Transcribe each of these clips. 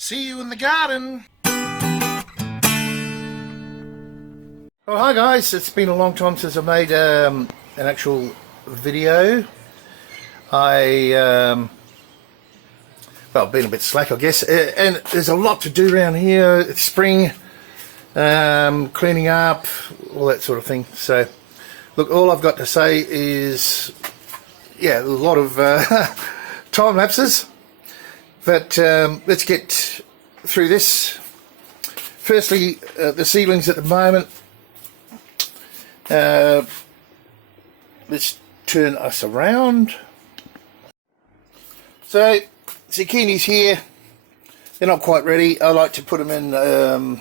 See you in the garden. Oh, hi guys, it's been a long time since I made an actual video. Well, I've been a bit slack, I guess, and there's a lot to do around here. It's spring, cleaning up, all that sort of thing. So look, all I've got to say is, yeah, a lot of time lapses, but let's get through this. Firstly, the seedlings at the moment. Let's turn us around. So zucchinis here, they're not quite ready. I like to put them in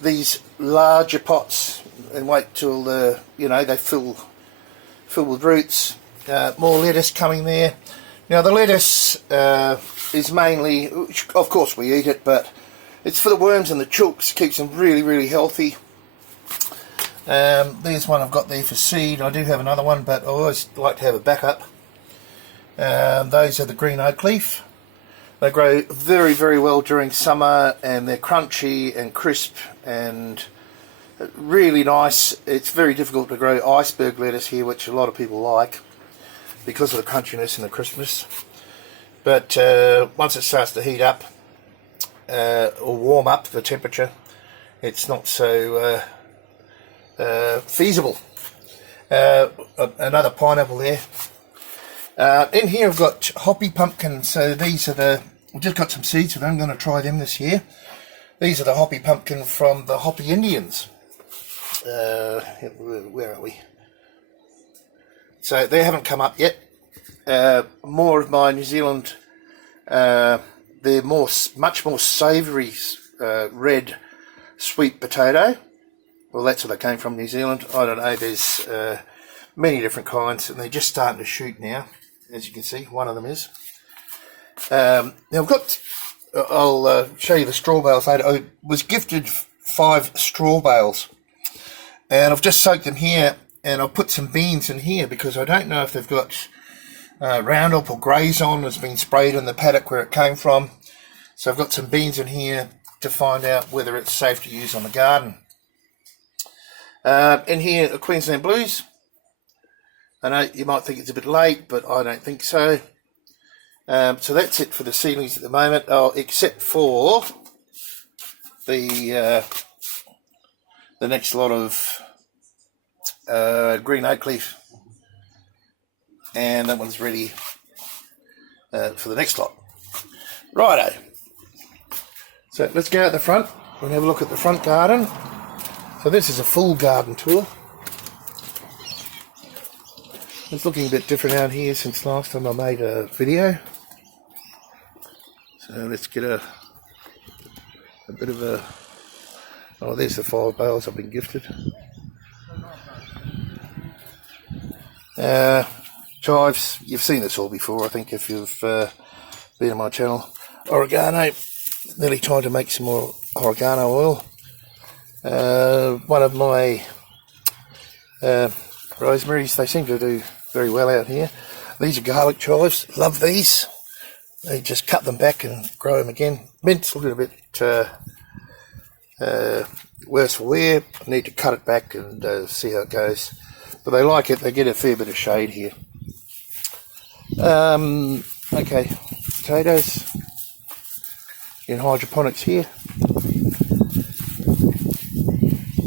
these larger pots and wait till they fill with roots. More lettuce coming there. Now the lettuce is mainly, of course we eat it, but it's for the worms and the chooks. Keeps them really healthy. There's one I've got there for seed. I do have another one, but I always like to have a backup. Those are the green oak leaf. They grow very well during summer, and they're crunchy and crisp and really nice. It's very difficult to grow iceberg lettuce here, which a lot of people like because of the crunchiness and the crispness. But once it starts to heat up or warm up the temperature, it's not so feasible. Another pineapple there. In here I've got hoppy pumpkin. So these are I've just got some seeds, and I'm going to try them this year. These are the hoppy pumpkin from the Hoppy Indians. Where are we? So they haven't come up yet. More of my New Zealand, they're much more savoury red sweet potato. Well, that's where they came from, New Zealand. I don't know, there's many different kinds, and they're just starting to shoot now, as you can see. One of them is. Now I'll show you the straw bales later. I was gifted 5 straw bales, and I've just soaked them here, and I'll put some beans in here because I don't know if they've got Roundup or Grazon that's been sprayed in the paddock where it came from. So I've got some beans in here to find out whether it's safe to use on the garden. In here, the Queensland Blues. I know you might think it's a bit late, but I don't think so. So that's it for the seedlings at the moment, except for the next lot of green oak leaf, and that one's ready for the next lot. Righto. So let's go out the front and have a look at the front garden. So this is a full garden tour. It's looking a bit different out here since last time I made a video. So let's get a bit of a... Oh, there's the 5 bales I've been gifted. Chives, you've seen this all before, I think, if you've been on my channel. Oregano, nearly trying to make some more oregano oil. One of my rosemaries, they seem to do very well out here. These are garlic chives, love these. They just cut them back and grow them again. Mint's a little bit worse for wear. I need to cut it back and see how it goes. But they like it, they get a fair bit of shade here. Okay, potatoes in hydroponics here.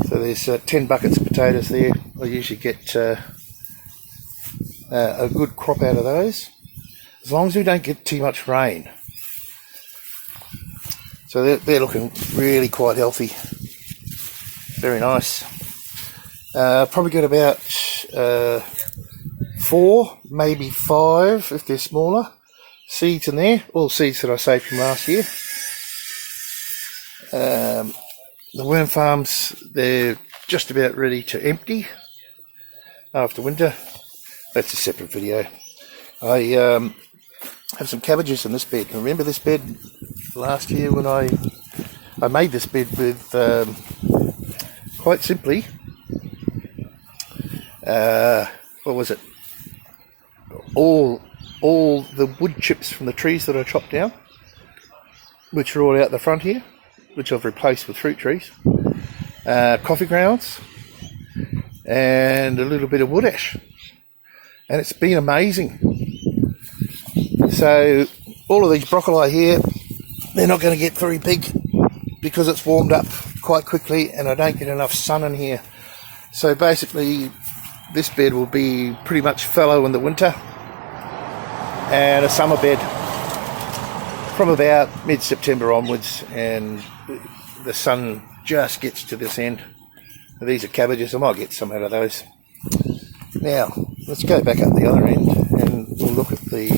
So there's 10 buckets of potatoes there. I usually get a good crop out of those, as long as we don't get too much rain. So they're looking really quite healthy. Very nice. Probably got about 4, maybe 5 if they're smaller, seeds in there. All seeds that I saved from last year. The worm farms, they're just about ready to empty after winter. That's a separate video. I have some cabbages in this bed. Remember this bed last year when I made this bed with, quite simply, what was it? All the wood chips from the trees that I chopped down. which are all out the front here, which I've replaced with fruit trees, coffee grounds, and a little bit of wood ash. And it's been amazing. So all of these broccoli here, they're not going to get very big because it's warmed up quite quickly and I don't get enough sun in here. So basically this bed will be pretty much fallow in the winter and a summer bed from about mid-September onwards, and the sun just gets to this end. These are cabbages, I might get some out of those. Now let's go back up the other end and we'll look at the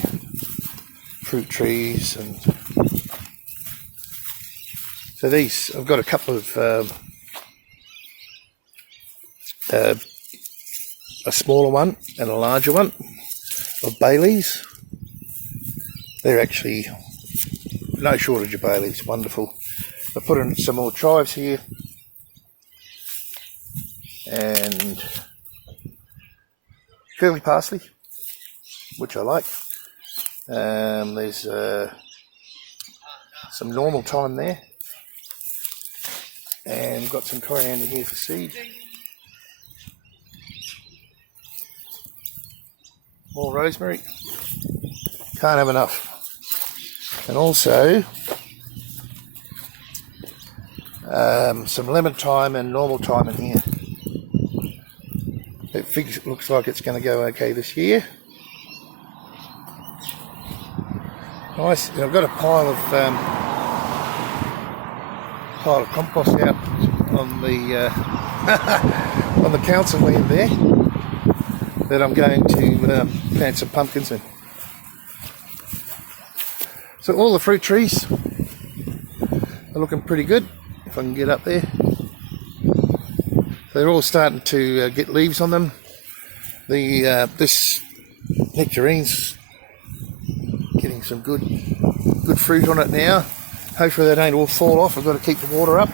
fruit trees. And so these, I've got a couple of a smaller one and a larger one of Baileys. They're actually no shortage of Baileys, wonderful. I put in some more chives here and curly parsley, which I like. There's some normal thyme there, and we've got some coriander here for seed. More rosemary, can't have enough. And also some lemon thyme and normal thyme in here. It looks like it's going to go okay this year. Nice. I've got a pile of compost out on the on the council land there that I'm going to plant some pumpkins in. So all the fruit trees are looking pretty good, if I can get up there. They're all starting to get leaves on them. This nectarine's getting some good fruit on it now. Hopefully they don't all fall off. I've got to keep the water up.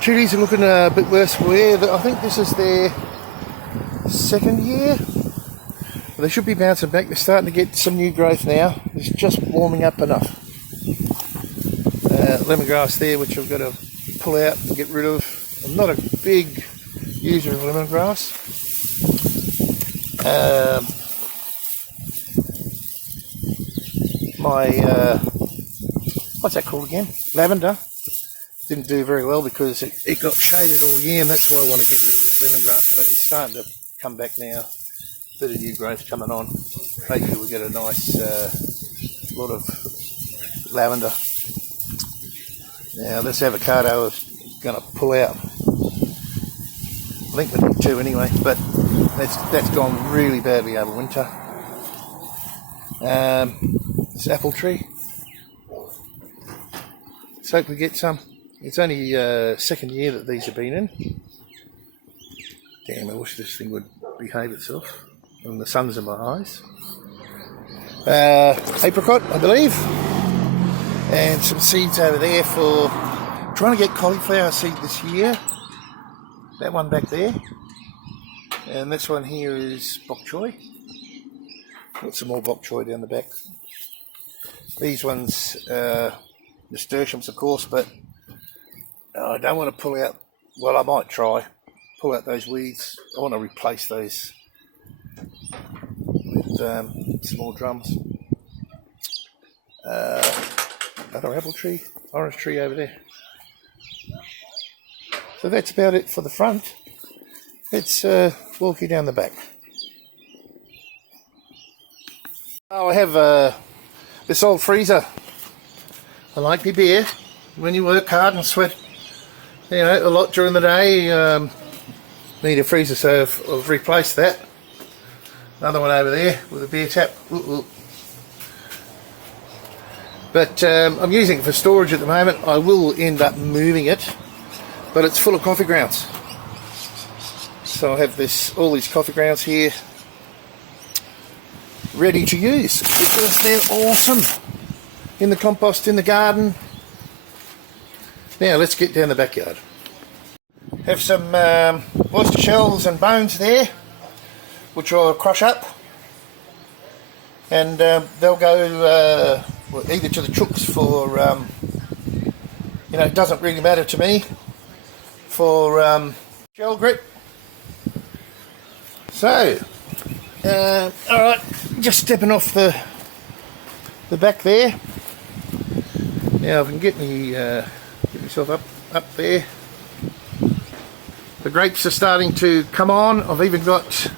Chilies are looking a bit worse for wear. I think this is their second year. They should be bouncing back. They're starting to get some new growth now. It's just warming up enough. Lemongrass there, which I've got to pull out and get rid of. I'm not a big user of lemongrass. What's that called again? Lavender. Didn't do very well because it got shaded all year, and that's why I want to get rid of this lemongrass, but it's starting to come back now. Bit of new growth coming on. Hopefully we get a nice lot of lavender. Now this avocado is going to pull out. I think we need two anyway, but that's gone really badly over winter. This apple tree. Let's hope we get some. It's only second year that these have been in. Damn, I wish this thing would behave itself. And the sun's in my eyes. Apricot, I believe. And some seeds over there for trying to get cauliflower seed this year. That one back there. And this one here is bok choy. Got some more bok choy down the back. These ones, nasturtiums of course, but I don't want to pull out, well I might try, pull out those weeds. I want to replace those with small drums. Another apple tree, orange tree over there. So that's about it for the front. Let's walk you down the back. Oh, I have this old freezer. I like my beer. When you work hard and sweat, you know, a lot during the day, need a freezer, so I've replaced that. Another one over there with a beer tap. But I'm using it for storage at the moment. I will end up moving it, but it's full of coffee grounds. So I have all these coffee grounds here ready to use because they're awesome in the compost in the garden. Now let's get down the backyard. Have some oyster shells and bones there, which I'll crush up, and they'll go well, either to the chooks for, you know, it doesn't really matter to me, for gel grit. So, alright, just stepping off the back there. Now I can get myself up there. The grapes are starting to come on. I've even got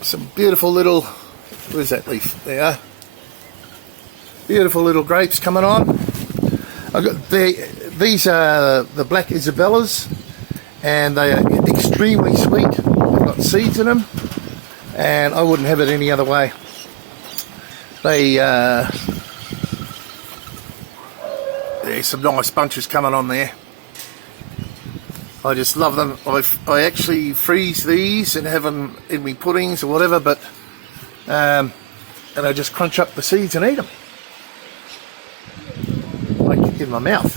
some beautiful little, where's that leaf? There you are. Beautiful little grapes coming on. I've got these are the Black Isabellas, and they are extremely sweet. They've got seeds in them, and I wouldn't have it any other way. There's some nice bunches coming on there. I just love them. I actually freeze these and have them in my puddings or whatever, but and I just crunch up the seeds and eat them. Like in my mouth.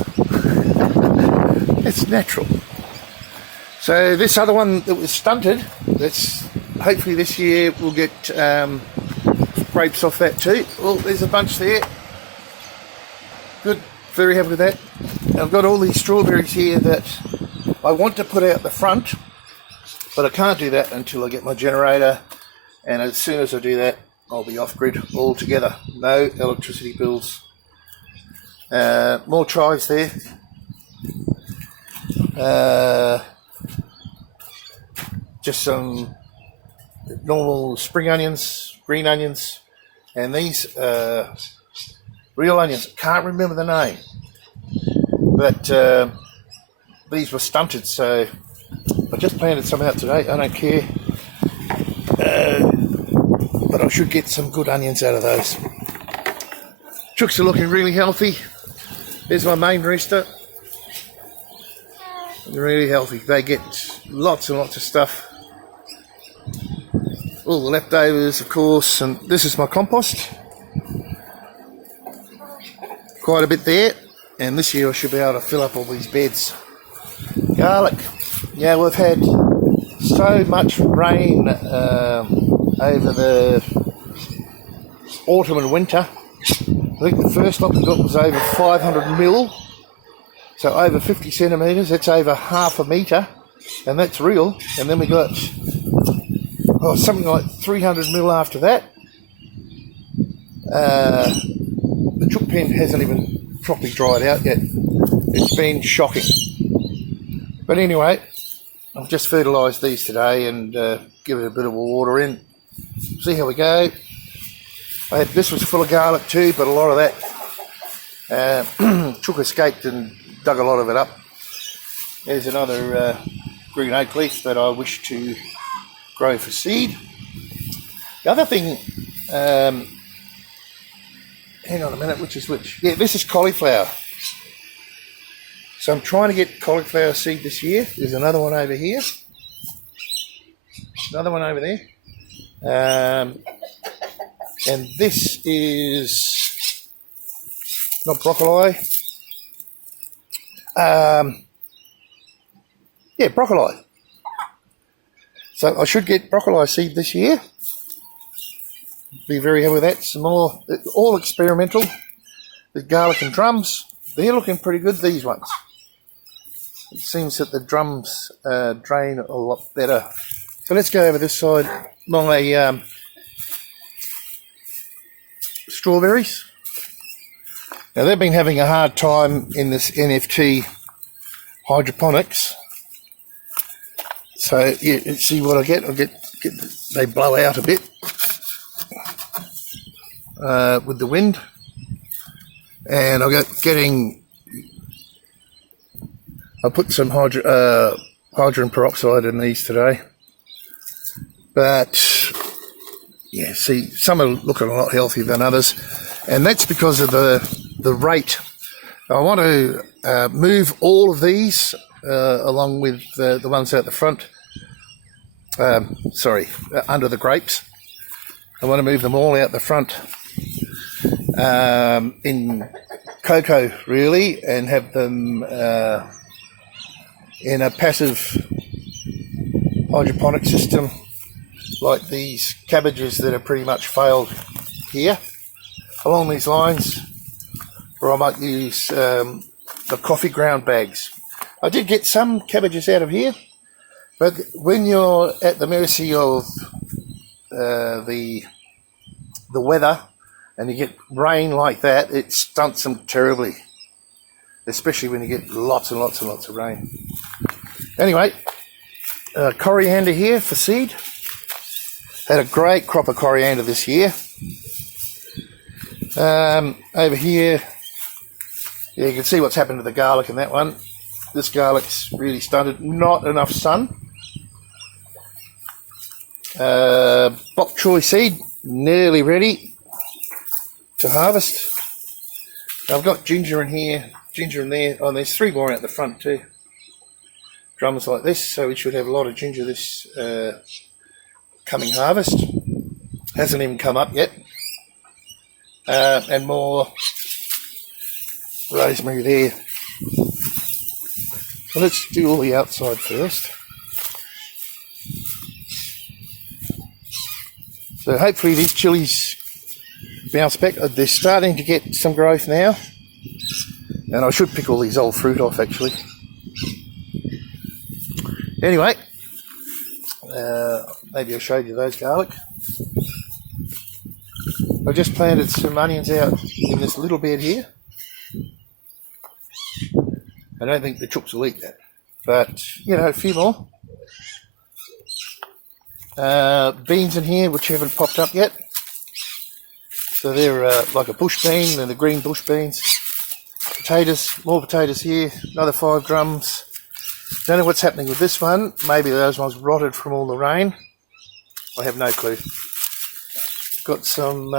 It's natural. So this other one that was stunted, that's hopefully this year we'll get grapes off that too. Well, there's a bunch there. Good, very happy with that. I've got all these strawberries here that I want to put out the front, but I can't do that until I get my generator, and as soon as I do that, I'll be off-grid altogether. No electricity bills. More chives there. Just some normal spring onions, green onions, and these real onions. Can't remember the name, but these were stunted, so I just planted some out today. I don't care, but I should get some good onions out of those. Chooks are looking really healthy. There's my main rooster. They're really healthy. They get lots and lots of stuff. All the leftovers, of course, and this is my compost. Quite a bit there, and this year I should be able to fill up all these beds. Garlic. Yeah, we've had so much rain over the autumn and winter. I think the first lot we got was over 500 mil, so over 50 centimetres. That's over half a metre, and that's real. And then we got something like 300 mil after that. The chook pen hasn't even properly dried out yet. It's been shocking. But anyway, I've just fertilised these today and give it a bit of water in. See how we go. This was full of garlic too, but a lot of that chook escaped and dug a lot of it up. There's another green oak leaf that I wish to grow for seed. The other thing, hang on a minute, which is which? Yeah, this is cauliflower. So I'm trying to get cauliflower seed this year. There's another one over here. Another one over there. And this is not broccoli. Yeah, broccoli. So I should get broccoli seed this year. Be very happy with that. Some more, all experimental. The garlic and drums, they're looking pretty good, these ones. It seems that the drums drain a lot better. So let's go over this side. My strawberries. Now they've been having a hard time in this NFT hydroponics. So yeah, see what I get? They blow out a bit with the wind, and I put some hydrogen peroxide in these today. But yeah, see, some are looking a lot healthier than others, and that's because of the rate. I want to move all of these along with the ones out the front. Under the grapes. I want to move them all out the front in cocoa, really, and have them in a passive hydroponic system like these cabbages that are pretty much failed here along these lines, or I might use the coffee ground bags. I did get some cabbages out of here, but when you're at the mercy of the weather and you get rain like that, it stunts them terribly, especially when you get lots and lots and lots of rain. Anyway, coriander here for seed. Had a great crop of coriander this year. Over here, yeah, you can see what's happened to the garlic in that one. This garlic's really stunted, not enough sun. Bok choy seed, nearly ready to harvest. I've got ginger in here, ginger in there. Oh, there's 3 more out the front too. Drums like this, so we should have a lot of ginger this coming harvest. Hasn't even come up yet. And more rosemary there. So let's do all the outside first. So hopefully these chilies bounce back. They're starting to get some growth now. And I should pick all these old fruit off actually. Anyway, maybe I showed you those garlic. I just planted some onions out in this little bed here. I don't think the chooks will eat that, but you know, a few more. Beans in here which haven't popped up yet. So they're like a bush bean, and the green bush beans. Potatoes, more potatoes here, another 5 drums. Don't know what's happening with this one. Maybe those ones rotted from all the rain. I have no clue. Got some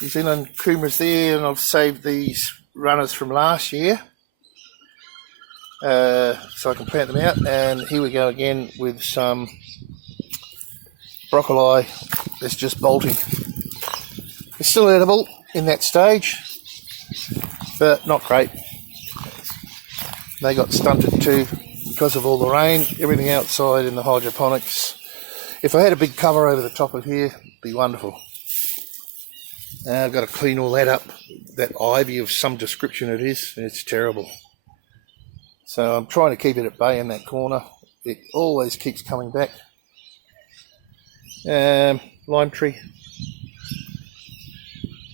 New Zealand kumaras there, and I've saved these runners from last year. So I can plant them out. And here we go again with some broccoli that's just bolting. It's still edible in that stage, but not great. They got stunted too because of all the rain, everything outside in the hydroponics. If I had a big cover over the top of here, it'd be wonderful. I've got to clean all that up. That ivy of some description it is, it's terrible. So I'm trying to keep it at bay in that corner. It always keeps coming back. Lime tree.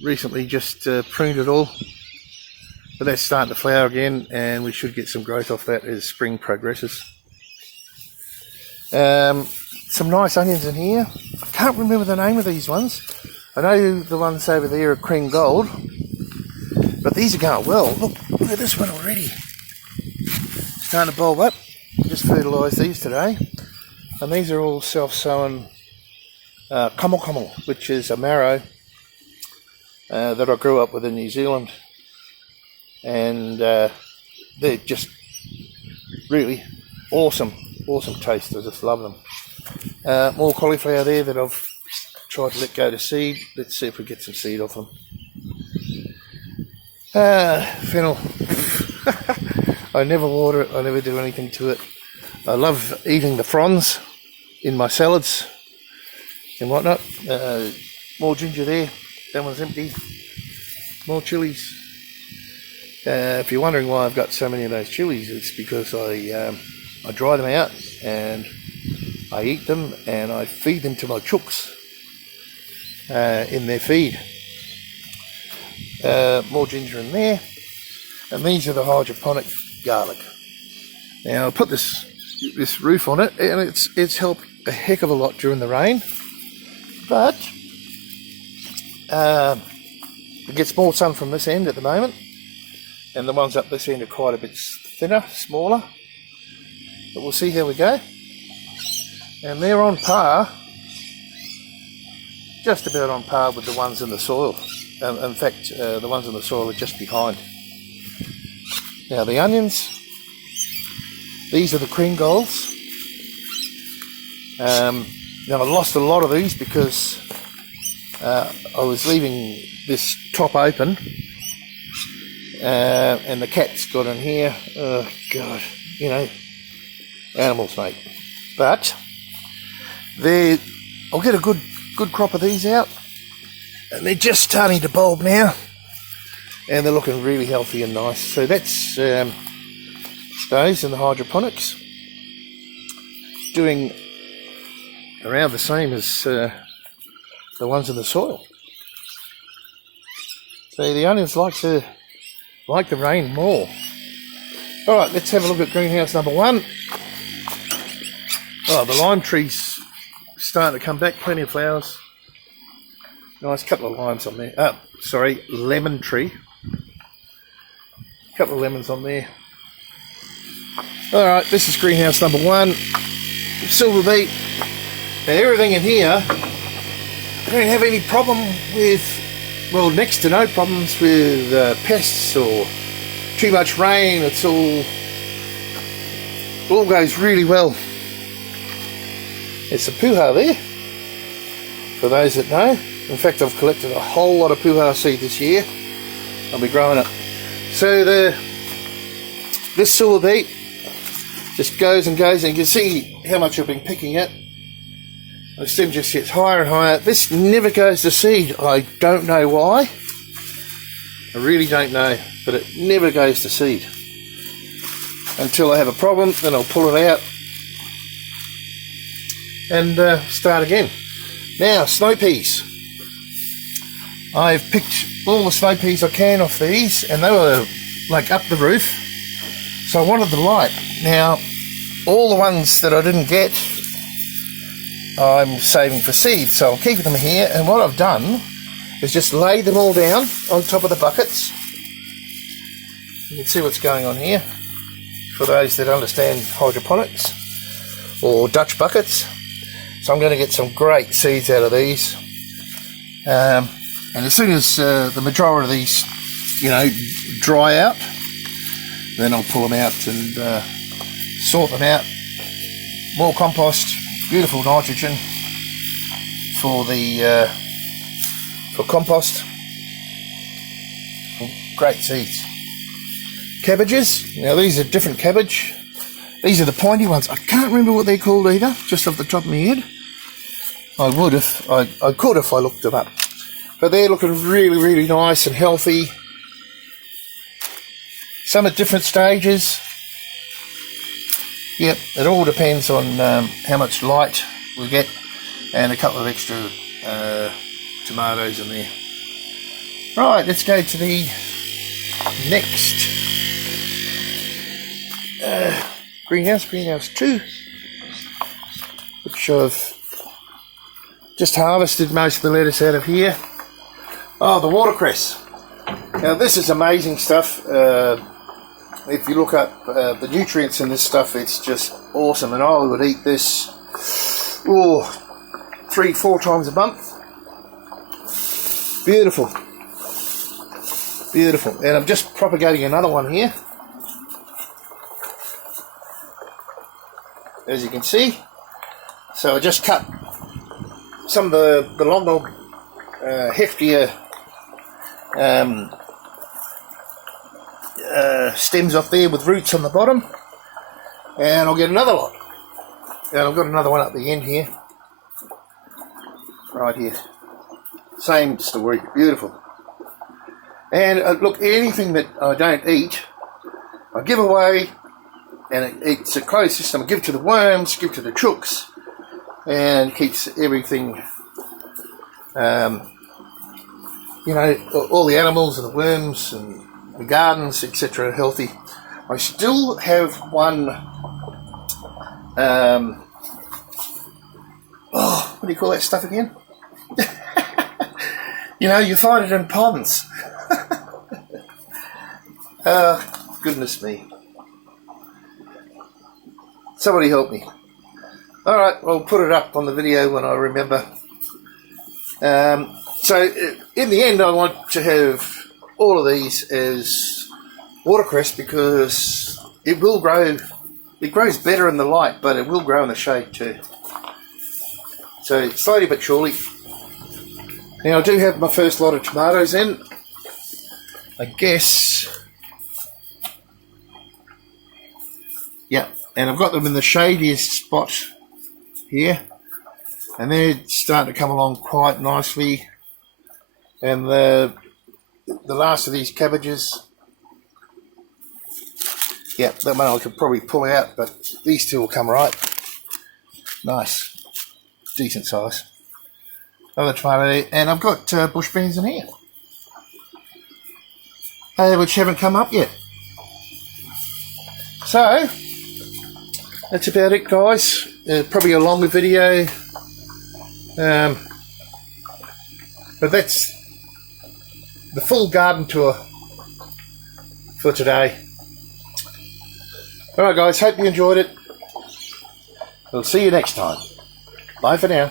Recently just pruned it all. But that's starting to flower again, and we should get some growth off that as spring progresses. Some nice onions in here. I can't remember the name of these ones. I know the ones over there are cream gold, but these are going well. Look at this one already. Starting to bulb up. Just fertilised these today. And these are all self-sown kummel, which is a marrow that I grew up with in New Zealand. And they're just really awesome taste. I just love them. More cauliflower there that I've tried to let go to seed. Let's see if we get some seed off them. Fennel. I never water it, I never do anything to it. I love eating the fronds in my salads and whatnot. More ginger there, that one's empty. More chilies. If you're wondering why I've got so many of those chilies, it's because I dry them out and I eat them and I feed them to my chooks in their feed. More ginger in there, and these are the hydroponic garlic. Now I put this roof on it, and it's helped a heck of a lot during the rain, but it gets more sun from this end at the moment. And the ones up this end are quite a bit thinner, smaller. But we'll see how we go. And they're on par, just about on par with the ones in the soil. In fact, the ones in the soil are just behind. Now the onions, these are the cream golds. Now I lost a lot of these because I was leaving this top open. And the cats got in here. Oh God, you know, animals, mate. But I'll get a good crop of these out. and they're just starting to bulb now, and they're looking really healthy and nice. So that's stays in the hydroponics, doing around the same as the ones in the soil. So the onions like the rain more. All right, let's have a look at greenhouse number 1. Oh, the lime tree's starting to come back, plenty of flowers. Nice couple of limes on there. Oh, sorry, lemon tree. Couple of lemons on there. All right, this is greenhouse number 1. Silver beet. Now everything in here, I don't have any problem with, well, next to no problems with pests or too much rain. It's all goes really well. There's some puha there, for those that know. In fact, I've collected a whole lot of puha seed this year. I'll be growing it. So this silver beet just goes and goes, and you can see how much I've been picking it. The stem just gets higher and higher. This never goes to seed. I don't know why. I really don't know, but it never goes to seed. Until I have a problem, then I'll pull it out and start again. Now, snow peas. I've picked all the snow peas I can off these, and they were like up the roof, so I wanted the light. Now, all the ones that I didn't get, I'm saving for seed, so I'm keeping them here, and what I've done is just lay them all down on top of the buckets. You can see what's going on here, for those that understand hydroponics or Dutch buckets. So I'm going to get some great seeds out of these, and as soon as the majority of these, dry out, then I'll pull them out and sort them out. More compost, beautiful nitrogen for the for compost. Great seeds. Cabbages. Now these are different cabbage. These are the pointy ones. I can't remember what they're called either, just off the top of my head. I would if I could if I looked them up. But they're looking really, really nice and healthy. Some at different stages. Yep, it all depends on how much light we get, and a couple of extra tomatoes in there. Right, let's go to the next greenhouse 2, which I've just harvested most of the lettuce out of here. Oh, the watercress. Now this is amazing stuff. If you look up the nutrients in this stuff, it's just awesome, and I would eat this 3-4 times a month. Beautiful, beautiful. And I'm just propagating another one here, as you can see. So I just cut some of the longer, heftier stems off there with roots on the bottom, and I'll get another lot. And I've got another one at the end here, right here. Same story, beautiful. And look, anything that I don't eat, I give away, and it's a closed system. I give to the worms, give to the chooks, and keeps everything, all the animals and the worms and the gardens, etc., healthy. I still have one, what do you call that stuff again? You find it in ponds. Goodness me. Somebody help me. Alright, I'll put it up on the video when I remember. So in the end, I want to have all of these as watercress, because it will grow. It grows better in the light, but it will grow in the shade too. So slowly but surely. Now I do have my first lot of tomatoes in. I guess. Yeah, and I've got them in the shadiest spot here, and they're starting to come along quite nicely. And the last of these cabbages, yeah, that one I could probably pull out, but these two will come right. Nice, decent size. Another tomato there, and I've got bush beans in here, which haven't come up yet. So that's about it, guys. Probably a longer video, but that's the full garden tour for today. Alright guys, hope you enjoyed it. We'll see you next time. Bye for now.